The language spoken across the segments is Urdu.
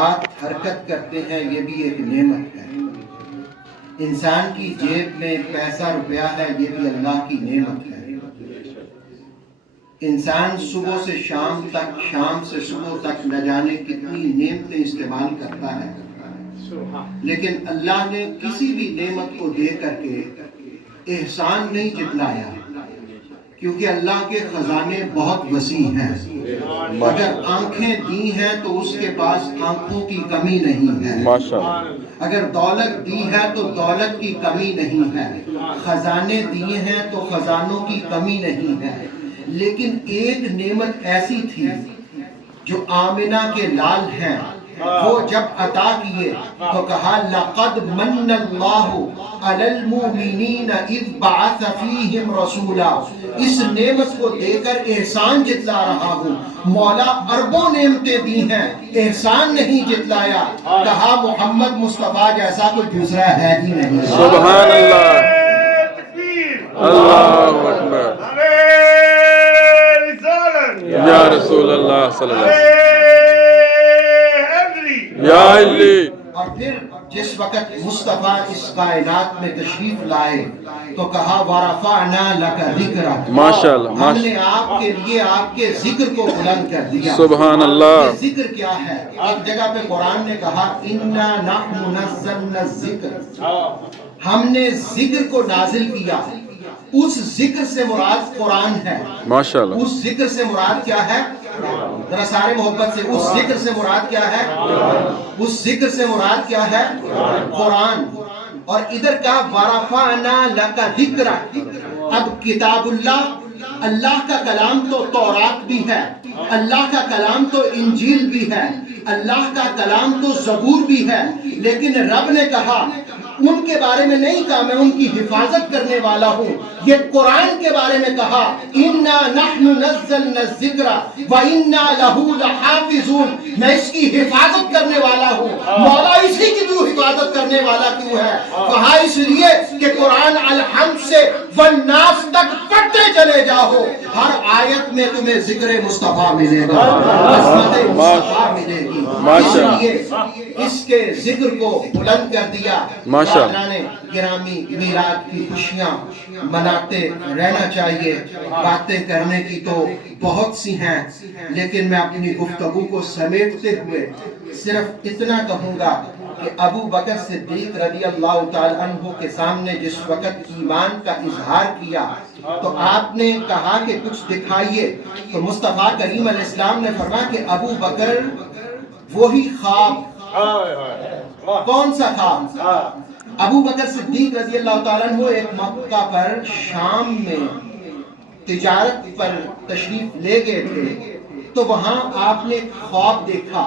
ہاتھ حرکت کرتے ہیں یہ بھی ایک نعمت ہے، انسان کی جیب میں پیسہ روپیہ ہے یہ بھی اللہ کی نعمت ہے، انسان صبح سے شام تک، شام سے صبح تک نہ جانے کتنی نعمتیں استعمال کرتا ہے، لیکن اللہ نے کسی بھی نعمت کو دے کر کے احسان نہیں جتلایا، کیونکہ اللہ کے خزانے بہت وسیع ہیں۔ اگر آنکھیں دی ہیں تو اس کے پاس آنکھوں کی کمی نہیں ہے، اگر دولت دی ہے تو دولت کی کمی نہیں ہے، خزانے دیے ہیں تو خزانوں کی کمی نہیں ہے، لیکن ایک نعمت ایسی تھی جو آمنہ کے لال ہیں، وہ جب عطا کیے تو کہا لَقَدْ مَنَّ اللَّهُ عَلَى الْمُؤْمِنِينَ إِذْ بَعَثَ فِيهِمْ رَسُولًا، اس نعمت کو دے کر احسان جتلا رہا ہوں۔ مولا اربوں نعمتیں دی ہیں، احسان نہیں جتلایا، کہا محمد مصطفیٰ جیسا کوئی دوسرا ہے ہی نہیں۔ سبحان اللہ، اللہ اکبر، یا رسول اللہ صلی اللہ علیہ وسلم، یا علی۔ اور پھر جس وقت مصطفیٰ اس کائنات میں تشریف لائے تو کہا وَرَفَعْنَا لَكَ ذِكْرَكَ، ماشاءاللہ، ہم نے آپ کے لیے آپ کے ذکر کو بلند کر دیا۔ سبحان اللہ۔ یہ ذکر کیا ہے؟ ایک جگہ پہ قرآن نے کہا اِنَّا نَحْنُ نَزَّلْنَا الذِّكْرَ، ہم نے ذکر کو نازل کیا۔ اس ذکر سے مراد قرآن ہے، ماشاءاللہ، اس ذکر سے مراد کیا ہے؟ ذرا سارے محبت سے، اس ذکر سے مراد کیا ہے؟ اس ذکر سے مراد کیا ہے؟ قرآن۔ اور ادھر کا وَرَفَعْنَا لَكَ ذِكْرَكَ، اب کتاب اللہ کا کلام تو تورات بھی ہے، اللہ کا کلام تو انجیل بھی ہے، اللہ کا کلام تو زبور بھی ہے، لیکن رب نے کہا ان کے بارے میں نہیں کہا میں ان کی حفاظت کرنے والا ہوں، یہ قرآن کے بارے میں کہا اِنَّا نَحْنُ نَزَّلْنَا الذِّكْرَ وَإِنَّا لَهُ لَحَافِظُونَ، میں اس کی حفاظت کرنے والا ہوں۔ مولا اسی کی تو حفاظت کرنے والا کیوں ہے؟ کہا اس لیے کہ قرآن الحمد سے والناس تک پڑھتے چلے جاؤ، ہر آیت میں تمہیں ذکر مصطفیٰ ملے گا، عظمت مصطفیٰ ملے گی، اس لیے اس کے ذکر کو بلند کر دیا۔ حضران گرامی، میلاد کی خوشیاں مناتے رہنا چاہیے، باتیں کرنے کی تو بہت سی ہیں، لیکن میں اپنی گفتگو کو سمیٹتے ہوئے صرف اتنا کہوں گا کہ ابو بکر صدیق رضی اللہ تعالیٰ عنہ کے سامنے جس وقت ایمان کا اظہار کیا تو آپ نے کہا کہ کچھ دکھائیے، تو مصطفیٰ کریم علیہ السلام نے فرمایا کہ ابو بکر وہی خواب۔ کون سا خواب؟ ابو بکر صدیق رضی اللہ تعالیٰ عنہ ایک موقع پر شام میں تجارت پر تشریف لے گئے تھے، تو وہاں آپ نے ایک خواب دیکھا،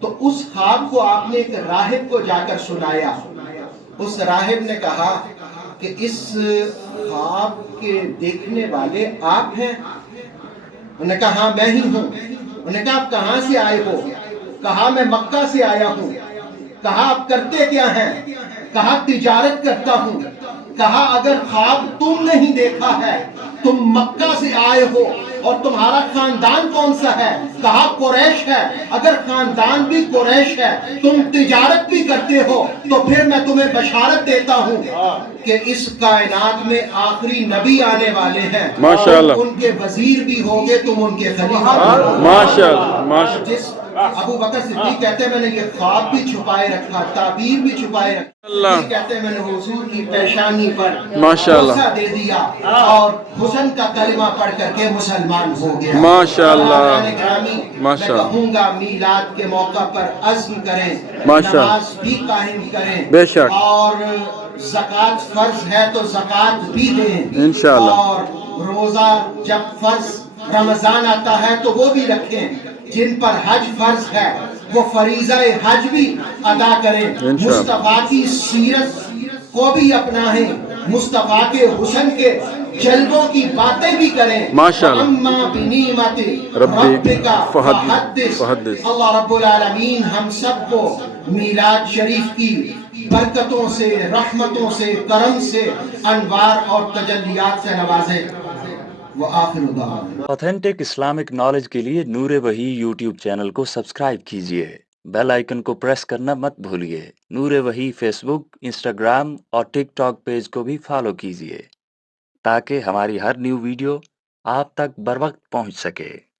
تو اس خواب کو آپ نے ایک راہب کو جا کر سنایا۔ اس راہب نے کہا کہ اس خواب کے دیکھنے والے آپ ہیں؟ انہوں نے کہا ہاں میں ہی ہوں۔ انہوں نے کہا آپ کہاں سے آئے ہو؟ کہا میں مکہ سے آیا ہوں۔ کہا آپ کرتے کیا ہیں؟ کہا تجارت کرتا ہوں۔ کہا اگر خواب تم نہیں دیکھا ہے، تم مکہ سے آئے ہو اور تمہارا خاندان کون سا ہے؟ کہا قریش ہے۔ اگر خاندان بھی قریش ہے، تم تجارت بھی کرتے ہو، تو پھر میں تمہیں بشارت دیتا ہوں کہ اس کائنات میں آخری نبی آنے والے ہیں، ماشاءاللہ، ان کے وزیر بھی ہوگے، تم ان کے خلیفہ بھی ہوگے۔ ماشاءاللہ۔ جس ابو بکر صدیق کہتے ہیں میں نے یہ خواب بھی چھپائے رکھا، تعبیر بھی چھپائے رکھا، کہتے ہیں میں نے حضور کی پیشانی پر بوسہ دے دیا اور حسن کا کلمہ پڑھ کر کے مسلمان ہو گیا۔ ماشاءاللہ، میں کہوں گا میلاد کے موقع پر عزم کریں، نماز بھی قائم کریں، بے شک، اور زکوٰۃ فرض ہے تو زکوٰۃ بھی دیں انشاءاللہ، اور روزہ جب فرض رمضان آتا ہے تو وہ بھی رکھیں، جن پر حج فرض ہے وہ فریضہ حج بھی ادا کریں، مصطفیٰ کی سیرت کو بھی اپنائیں، مصطفیٰ کے حسن کے جلووں کی باتیں بھی کریں۔ اما بنعمت ربک فحدث۔ اللہ رب العالمین ہم سب کو میلاد شریف کی برکتوں سے، رحمتوں سے، کرم سے، انوار اور تجلیات سے نوازے۔ آتھینٹک اسلامک نالج کے لیے نور وحی یوٹیوب چینل کو سبسکرائب کیجیے۔ بیل آئیکن کو پریس کرنا مت بھولیے۔ نور وحی فیس بک، انسٹاگرام اور ٹک ٹاک پیج کو بھی فالو کیجیے تاکہ ہماری ہر نیو ویڈیو آپ تک بروقت پہنچ سکے۔